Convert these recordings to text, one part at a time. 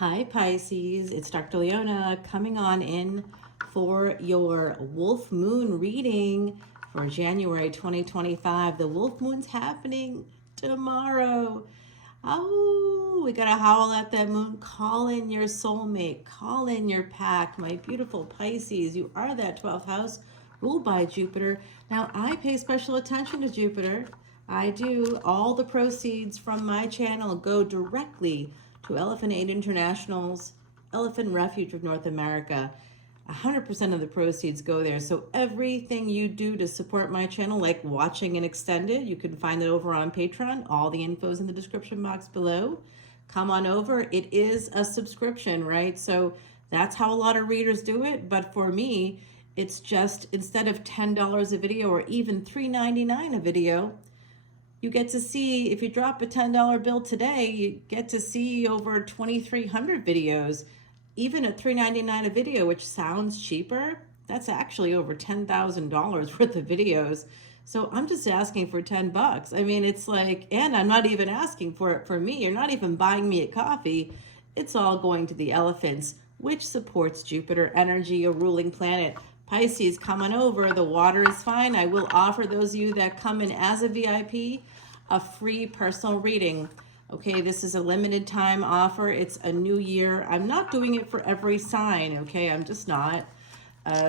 Hi Pisces, it's Dr. Leona coming on in for your Wolf Moon reading for January 2025. The Wolf Moon's happening tomorrow. Oh, we gotta howl at that moon. Call in your soulmate, call in your pack. My beautiful Pisces, you are that 12th house ruled by Jupiter. Now, I pay special attention to Jupiter. I do. All the proceeds from my channel go directly to Elephant Aid International's Elephant Refuge of North America. 100% of the proceeds go there. So everything you do to support my channel, like watching and extended, you can find it over on Patreon. All the info's in the description box below. Come on over. It is a subscription, right? So that's how a lot of readers do it. But for me, it's just instead of $10 a video or even $3.99 a video, you get to see, if you drop a $10 bill today, you get to see over 2,300 videos. Even at $3.99 a video, which sounds cheaper, that's actually over $10,000 worth of videos. So I'm just asking for 10 bucks. I mean, it's like, and I'm not even asking for it for me. You're not even buying me a coffee. It's all going to the elephants, which supports Jupiter energy, a ruling planet. Pisces, come on over. The water is fine. I will offer those of you that come in as a VIP a free personal reading. Okay, this is a limited time offer. It's a new year. I'm not doing it for every sign, okay? I'm just not.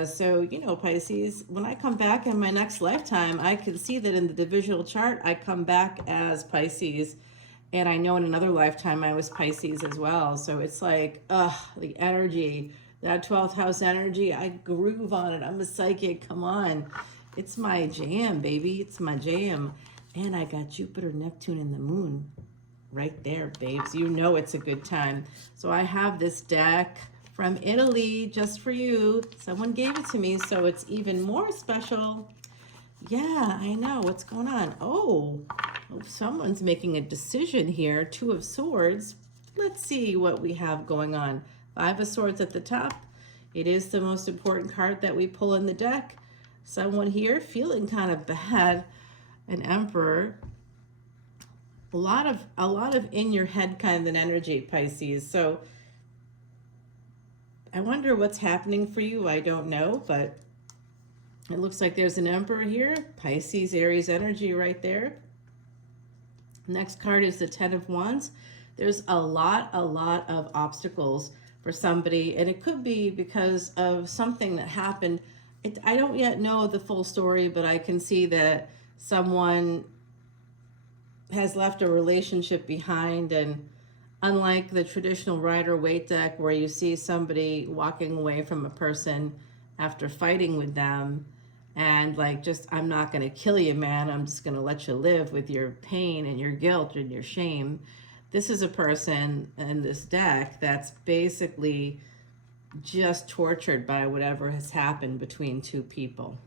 So, you know, Pisces, when I come back in my next lifetime, I can see that in the divisional chart, I come back as Pisces. And I know in another lifetime, I was Pisces as well. So it's like, the energy, that 12th house energy, I groove on it. I'm a psychic, come on. It's my jam, baby, it's my jam. And I got Jupiter, Neptune, and the moon right there, babes. You know it's a good time. So I have this deck from Italy just for you. Someone gave it to me, so it's even more special. Yeah, I know. What's going on? Oh, someone's making a decision here. Two of Swords. Let's see what we have going on. Five of Swords at the top. It is the most important card that we pull in the deck. Someone here feeling kind of bad. An Emperor. A lot of in your head kind of an energy, Pisces. So I wonder what's happening for you. I don't know, but it looks like there's an Emperor here. Pisces, Aries energy right there. Next card is the Ten of Wands. There's a lot of obstacles for somebody, and it could be because of something that happened. I don't yet know the full story, but I can see that someone has left a relationship behind, and unlike the traditional Rider-Waite deck where you see somebody walking away from a person after fighting with them and like, just, I'm not going to kill you, man, I'm just going to let you live with your pain and your guilt and your shame. This is a person in this deck that's basically just tortured by whatever has happened between two people.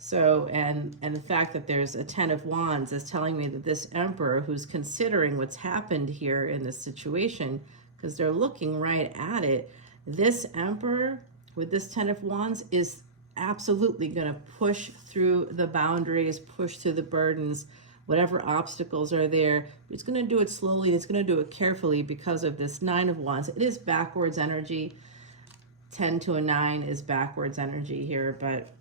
So, and the fact that there's a Ten of Wands is telling me that this Emperor, who's considering what's happened here in this situation, because they're looking right at it, this Emperor with this Ten of Wands is absolutely going to push through the boundaries, push through the burdens, whatever obstacles are there. It's going to do it slowly. It's going to do it carefully because of this Nine of Wands. It is backwards energy. 10 to a 9 is backwards energy here, but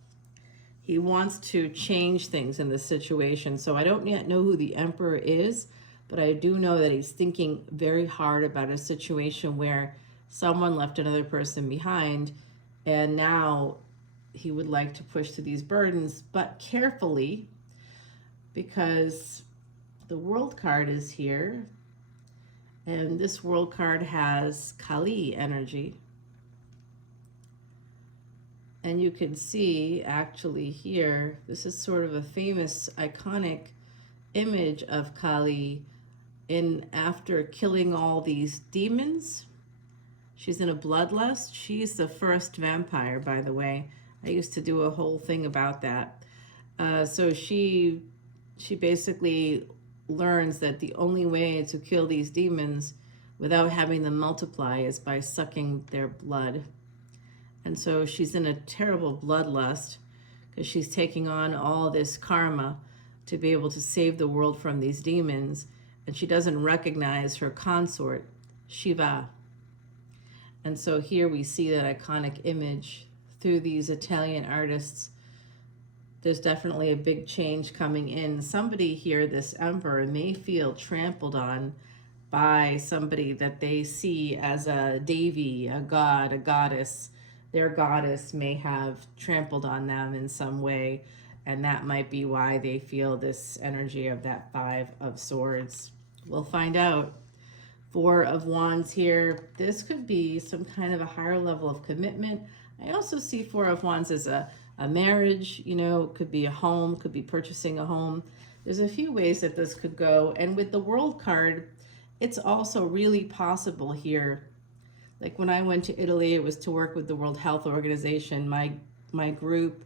he wants to change things in this situation. So I don't yet know who the Emperor is, but I do know that he's thinking very hard about a situation where someone left another person behind, and now he would like to push through these burdens, but carefully, because the World card is here, and this World card has Kali energy. And you can see actually here, this is sort of a famous iconic image of Kali after killing all these demons. She's in a bloodlust. She's the first vampire, by the way. I used to do a whole thing about that. So she basically learns that the only way to kill these demons without having them multiply is by sucking their blood. And so she's in a terrible bloodlust because she's taking on all this karma to be able to save the world from these demons. And she doesn't recognize her consort, Shiva. And so here we see that iconic image through these Italian artists. There's definitely a big change coming in. Somebody here, this emperor, may feel trampled on by somebody that they see as a devi, a god, a goddess. Their goddess may have trampled on them in some way, and that might be why they feel this energy of that Five of Swords. We'll find out. Four of Wands here. This could be some kind of a higher level of commitment. I also see Four of Wands as a marriage, you know, could be a home, could be purchasing a home. There's a few ways that this could go. And with the World card, it's also really possible here. Like when I went to Italy, it was to work with the World Health Organization. My group,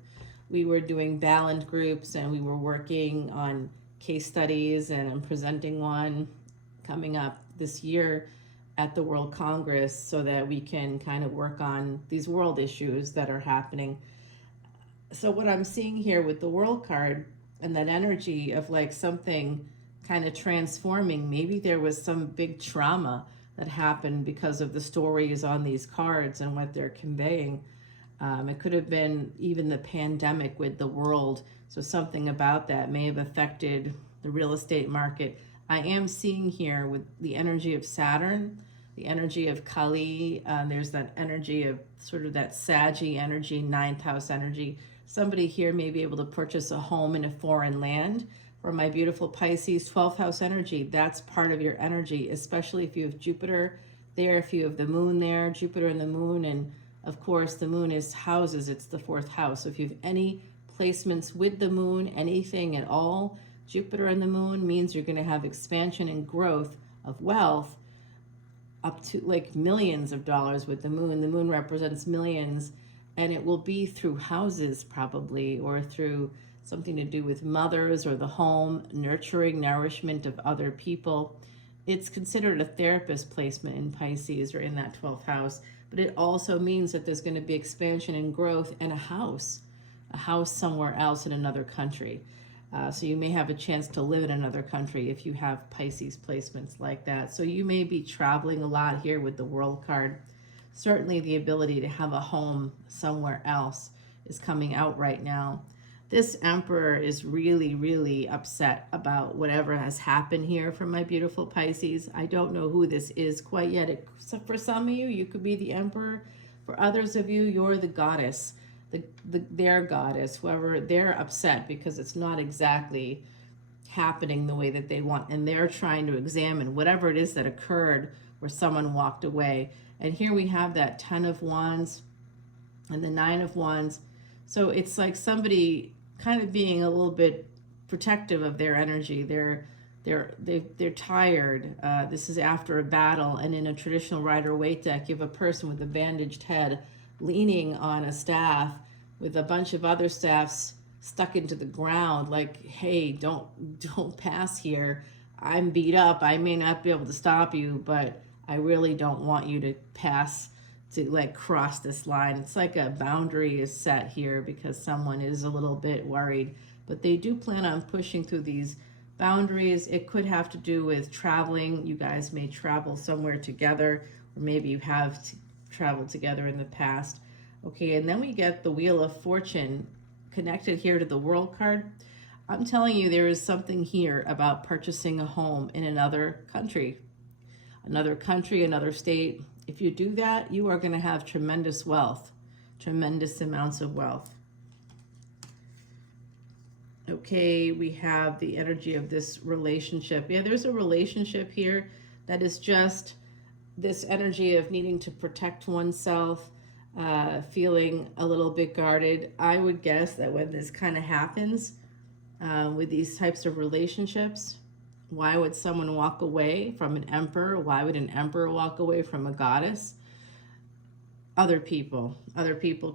we were doing balanced groups, and we were working on case studies, and I'm presenting one coming up this year at the World Congress so that we can kind of work on these world issues that are happening. So what I'm seeing here with the World card and that energy of like something kind of transforming, maybe there was some big trauma that happened because of the stories on these cards and what they're conveying. It could have been even the pandemic with the world. So something about that may have affected the real estate market. I am seeing here with the energy of Saturn, the energy of Kali. There's that energy of sort of that Saggy energy, ninth house energy. Somebody here may be able to purchase a home in a foreign land. For my beautiful Pisces, 12th house energy, that's part of your energy, especially if you have Jupiter there, if you have the moon there, Jupiter and the moon. And of course, the moon is houses, it's the fourth house. So if you have any placements with the moon, anything at all, Jupiter and the moon means you're going to have expansion and growth of wealth up to like millions of dollars with the moon. The moon represents millions, and it will be through houses probably, or through something to do with mothers or the home, nurturing, nourishment of other people. It's considered a therapist placement in Pisces or in that 12th house, but it also means that there's going to be expansion and growth and a house somewhere else in another country. So you may have a chance to live in another country if you have Pisces placements like that. So you may be traveling a lot here with the World card. Certainly the ability to have a home somewhere else is coming out right now. This Emperor is really, really upset about whatever has happened here for my beautiful Pisces. I don't know who this is quite yet. For some of you, you could be the Emperor. For others of you, you're the goddess, their goddess, whoever. They're upset because it's not exactly happening the way that they want. And they're trying to examine whatever it is that occurred where someone walked away. And here we have that 10 of Wands and the 9 of Wands. So it's like somebody kind of being a little bit protective of their energy. They're tired. This is after a battle, and in a traditional Rider-Waite deck, you have a person with a bandaged head leaning on a staff with a bunch of other staffs stuck into the ground. Like, hey, don't pass here. I'm beat up. I may not be able to stop you, but I really don't want you to pass, to like cross this line. It's like a boundary is set here because someone is a little bit worried, but they do plan on pushing through these boundaries. It could have to do with traveling. You guys may travel somewhere together, or maybe you have traveled together in the past. Okay, and then we get the Wheel of Fortune connected here to the World card. I'm telling you, there is something here about purchasing a home in another country, another state. If you do that, you are going to have tremendous wealth, tremendous amounts of wealth. Okay, we have the energy of this relationship. Yeah, there's a relationship here that is just this energy of needing to protect oneself, feeling a little bit guarded. I would guess that when this kind of happens with these types of relationships, why would someone walk away from an emperor? Why would an emperor walk away from a goddess? Other people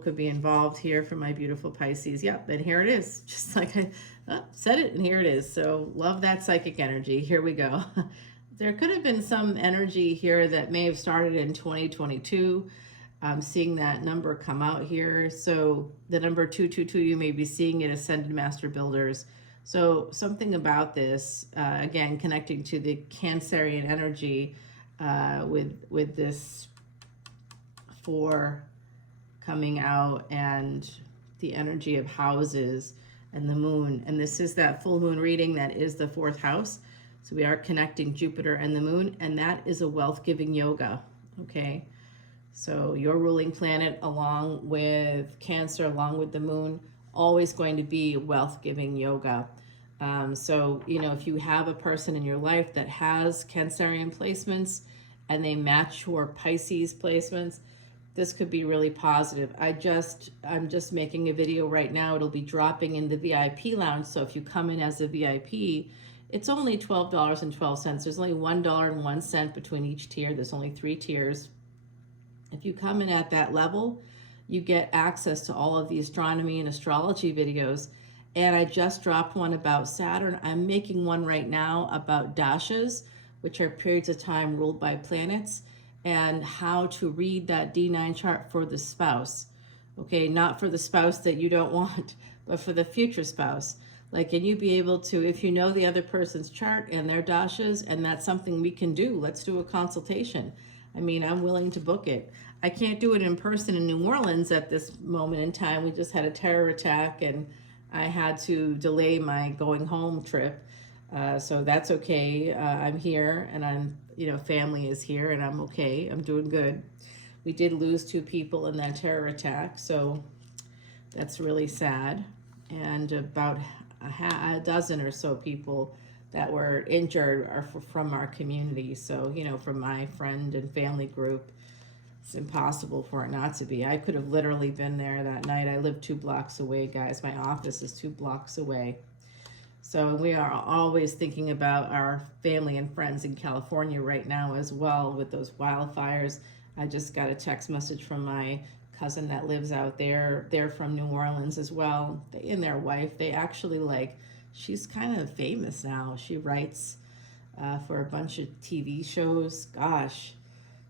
could be involved here for my beautiful Pisces. Yep, and here it is. Just like I said it, and here it is. So love that psychic energy. Here we go. There could have been some energy here that may have started in 2022. I'm seeing that number come out here. So the number 222, you may be seeing it, Ascended Master Builders. So something about this, again, connecting to the Cancerian energy with this 4 coming out, and the energy of houses and the moon. And this is that full moon reading that is the 4th house. So we are connecting Jupiter and the moon, and that is a wealth-giving yoga, okay? So your ruling planet along with Cancer, along with the moon, always going to be wealth-giving yoga. So, you know, if you have a person in your life that has Cancerian placements and they match your Pisces placements, this could be really positive. I'm just making a video right now. It'll be dropping in the VIP lounge. So if you come in as a VIP, it's only $12.12. There's only $1.01 between each tier. There's only 3 tiers. If you come in at that level, you get access to all of the astronomy and astrology videos. And I just dropped one about Saturn. I'm making one right now about dashas, which are periods of time ruled by planets, and how to read that D9 chart for the spouse. Okay, not for the spouse that you don't want, but for the future spouse. Like, can you be able to, if you know the other person's chart and their dashas, and that's something we can do, let's do a consultation. I mean, I'm willing to book it. I can't do it in person in New Orleans at this moment in time. We just had a terror attack, and I had to delay my going home trip. So that's okay. I'm here, and family is here, and I'm okay. I'm doing good. We did lose 2 people in that terror attack, so that's really sad. And about a dozen or so people that were injured are from our community. So, you know, from my friend and family group, it's impossible for it not to be. I could have literally been there that night. I live 2 blocks away, guys. My office is 2 blocks away. So we are always thinking about our family and friends in California right now as well with those wildfires. I just got a text message from my cousin that lives out there. They're from New Orleans as well. They and their wife, they actually she's kind of famous now. She writes for a bunch of TV shows. Gosh,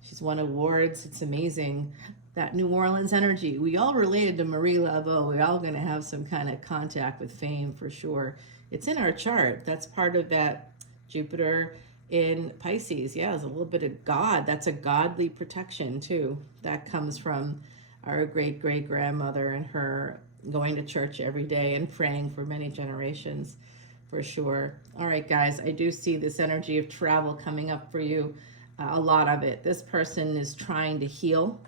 she's won awards. It's amazing. That New Orleans energy. We all related to Marie Laveau. We're all going to have some kind of contact with fame for sure. It's in our chart. That's part of that Jupiter in Pisces. Yeah, there's a little bit of God. That's a godly protection too. That comes from our great-great-grandmother and her going to church every day and praying for many generations for sure. All right, guys, I do see this energy of travel coming up for you, a lot of it. This person is trying to heal.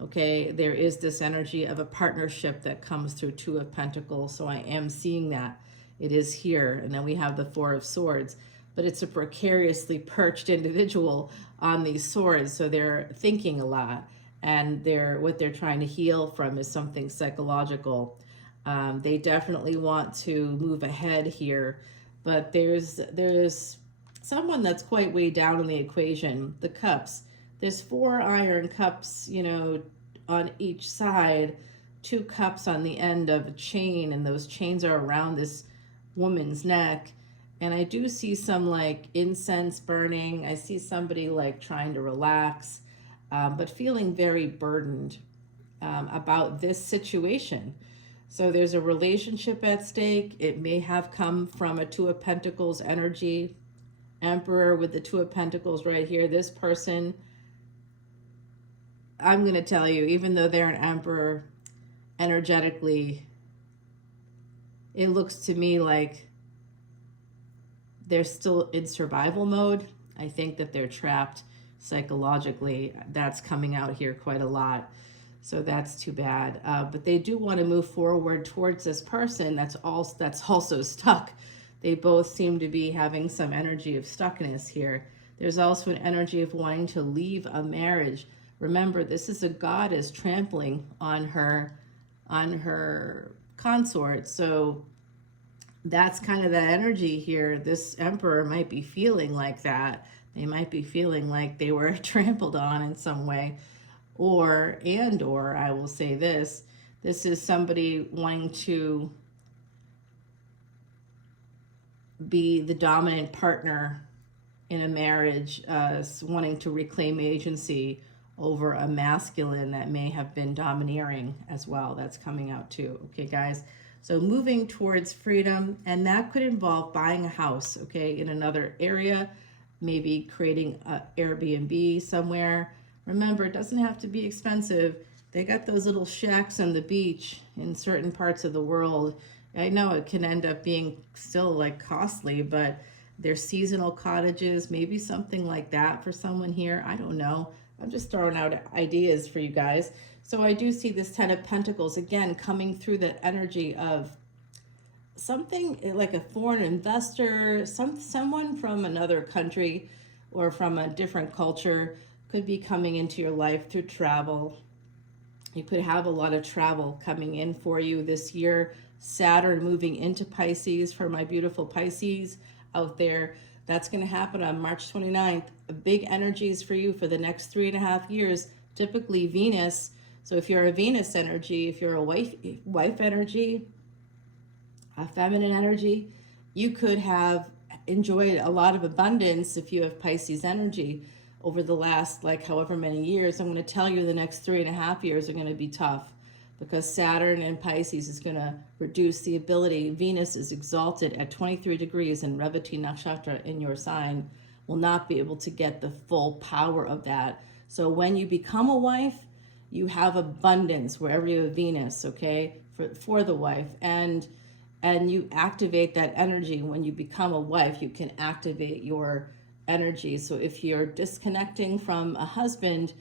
Okay, there is this energy of a partnership that comes through 2 of Pentacles, so I am seeing that. It is here, and then we have the 4 of Swords, but it's a precariously perched individual on these swords, so they're thinking a lot, and what they're trying to heal from is something psychological. They definitely want to move ahead here, but there's someone that's quite way down in the equation. The cups. There's 4 iron cups, you know, on each side, 2 cups on the end of a chain, and those chains are around this woman's neck. And I do see some incense burning. I see somebody trying to relax, but feeling very burdened about this situation. So there's a relationship at stake. It may have come from a 2 of Pentacles energy. Emperor with the 2 of Pentacles right here. This person, I'm going to tell you, even though they're an emperor, energetically, it looks to me like they're still in survival mode. I think that they're trapped psychologically. That's coming out here quite a lot. So that's too bad. But they do want to move forward towards this person that's also stuck. They both seem to be having some energy of stuckness here. There's also an energy of wanting to leave a marriage. Remember, this is a goddess trampling on her consort. So that's kind of the energy here. This emperor might be feeling like that. They might be feeling like they were trampled on in some way. Or I will say this is somebody wanting to be the dominant partner in a marriage, wanting to reclaim agency over a masculine that may have been domineering as well. That's coming out too. Okay, guys. So moving towards freedom, and that could involve buying a house, okay, in another area, maybe creating an Airbnb somewhere, Remember, it doesn't have to be expensive. They got those little shacks on the beach in certain parts of the world. I know it can end up being still like costly, but they're seasonal cottages, maybe something like that for someone here. I don't know. I'm just throwing out ideas for you guys. So I do see this Ten of Pentacles again coming through that energy of something like a foreign investor, someone from another country or from a different culture could be coming into your life through travel. You could have a lot of travel coming in for you this year. Saturn moving into Pisces for my beautiful Pisces out there. That's going to happen on March 29th. Big energies for you for the next 3.5 years. Typically Venus. So if you're a Venus energy, if you're a wife energy, a feminine energy, you could have enjoyed a lot of abundance if you have Pisces energy over the last like however many years. I'm going to tell you the next 3.5 years are going to be tough because Saturn and Pisces is going to reduce the ability. Venus is exalted at 23 degrees in Revati Nakshatra in your sign, will not be able to get the full power of that. So when you become a wife, you have abundance wherever you have Venus, okay, for the wife. And you activate that energy. When you become a wife, you can activate your energy. So if you're disconnecting from a husband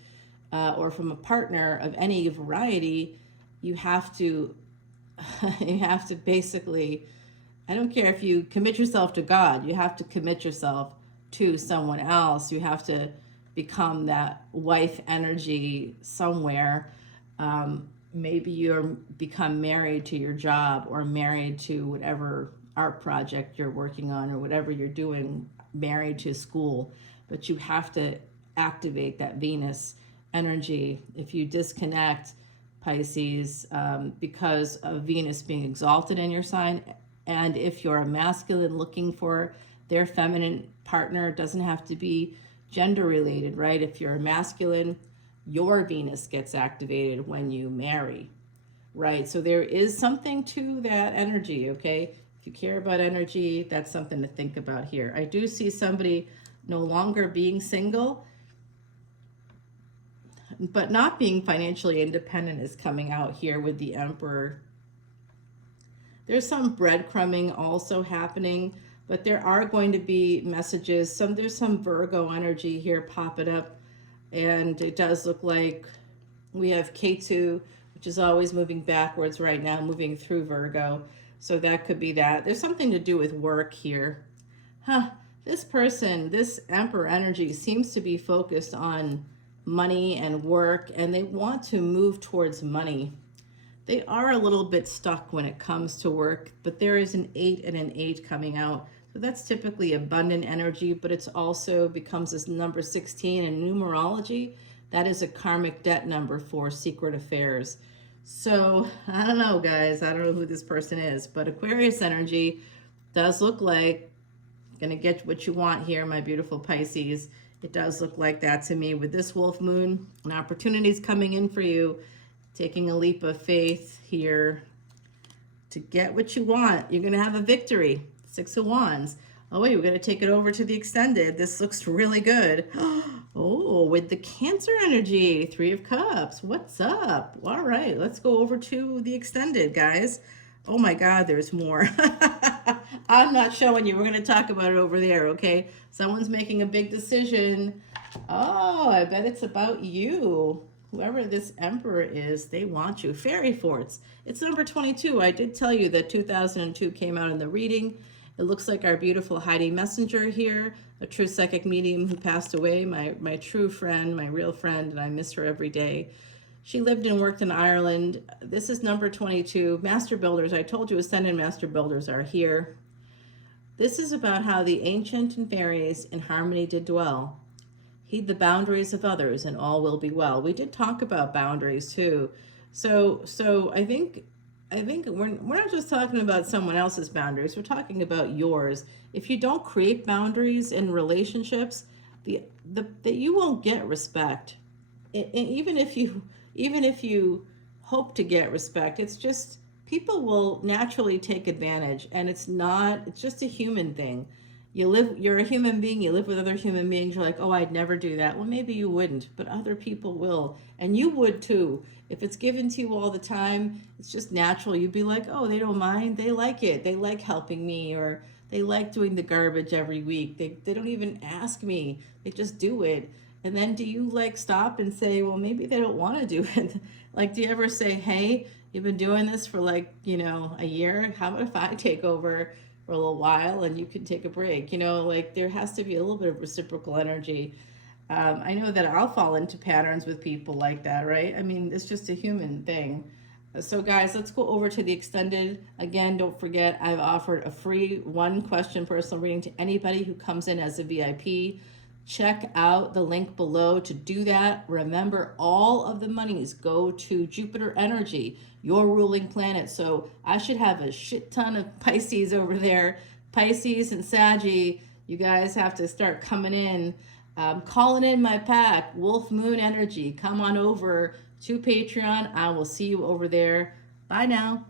or from a partner of any variety, you have to basically, I don't care if you commit yourself to God, you have to commit yourself to someone else. You have to become that wife energy somewhere. Maybe you're become married to your job or married to whatever art project you're working on or whatever you're doing, married to school, but you have to activate that Venus energy. If you disconnect, Pisces, because of Venus being exalted in your sign, and if you're a masculine looking for their feminine partner, it doesn't have to be gender related, right? If you're a masculine, your Venus gets activated when you marry, right? So there is something to that energy, okay? If you care about energy, that's something to think about here. I do see somebody no longer being single, but not being financially independent is coming out here with the Emperor. There's some breadcrumbing also happening, but there are going to be messages. There's some Virgo energy here popping up, and it does look like we have K2, which is always moving backwards right now, moving through Virgo. So that could be that. There's something to do with work here. This person, this Emperor energy seems to be focused on money and work, and they want to move towards money. They are a little bit stuck when it comes to work, but there is an 8 and an 8 coming out. So that's typically abundant energy, but it's also becomes this number 16 in numerology. That is a karmic debt number for secret affairs. So I don't know, guys. I don't know who this person is, but Aquarius energy does look like gonna get what you want here, my beautiful Pisces. It does look like that to me with this wolf moon. An opportunity's coming in for you, taking a leap of faith here to get what you want. You're going to have a victory. 6 of Wands. Oh, wait, we're going to take it over to the extended. This looks really good. Oh, with the Cancer energy, 3 of Cups. What's up? All right, let's go over to the extended, guys. Oh, my God, there's more. I'm not showing you. We're going to talk about it over there, okay? Someone's making a big decision. Oh, I bet it's about you. Whoever this Emperor is, they want you. Fairy Forts. It's number 22. I did tell you that 2002 came out in the reading. It looks like our beautiful Heidi Messenger here, a true psychic medium who passed away, my true friend, my real friend, and I miss her every day. She lived and worked in Ireland. This is number 22. Master Builders. I told you Ascendant Master Builders are here. This is about how the ancient and fairies in harmony did dwell. Heed the boundaries of others and all will be well. We did talk about boundaries too. So I think we're not just talking about someone else's boundaries. We're talking about yours. If you don't create boundaries in relationships, that you won't get respect. Even if you hope to get respect, it's just people will naturally take advantage, and it's just a human thing. you're a human being, you live with other human beings, you're like, oh, I'd never do that. Well, maybe you wouldn't, but other people will. And you would too. If it's given to you all the time, it's just natural. You'd be like, oh, they don't mind. They like it. They like helping me, or they like doing the garbage every week. They don't even ask me. They just do it. And then do you like stop and say, well, maybe they don't want to do it? Like, do you ever say, hey, you've been doing this for like, a year? How about if I take over for a little while and you can take a break? Like there has to be a little bit of reciprocal energy. I know that I'll fall into patterns with people like that, right? I mean, it's just a human thing. So guys, let's go over to the extended. Again, don't forget, I've offered a free 1-question personal reading to anybody who comes in as a VIP. Check out the link below to do that. Remember, all of the monies go to Jupiter energy, your ruling planet. So I should have a shit ton of Pisces over there. Pisces and Saggy, you guys have to start coming in. Calling in my pack, Wolf Moon Energy. Come on over to Patreon. I will see you over there. Bye now.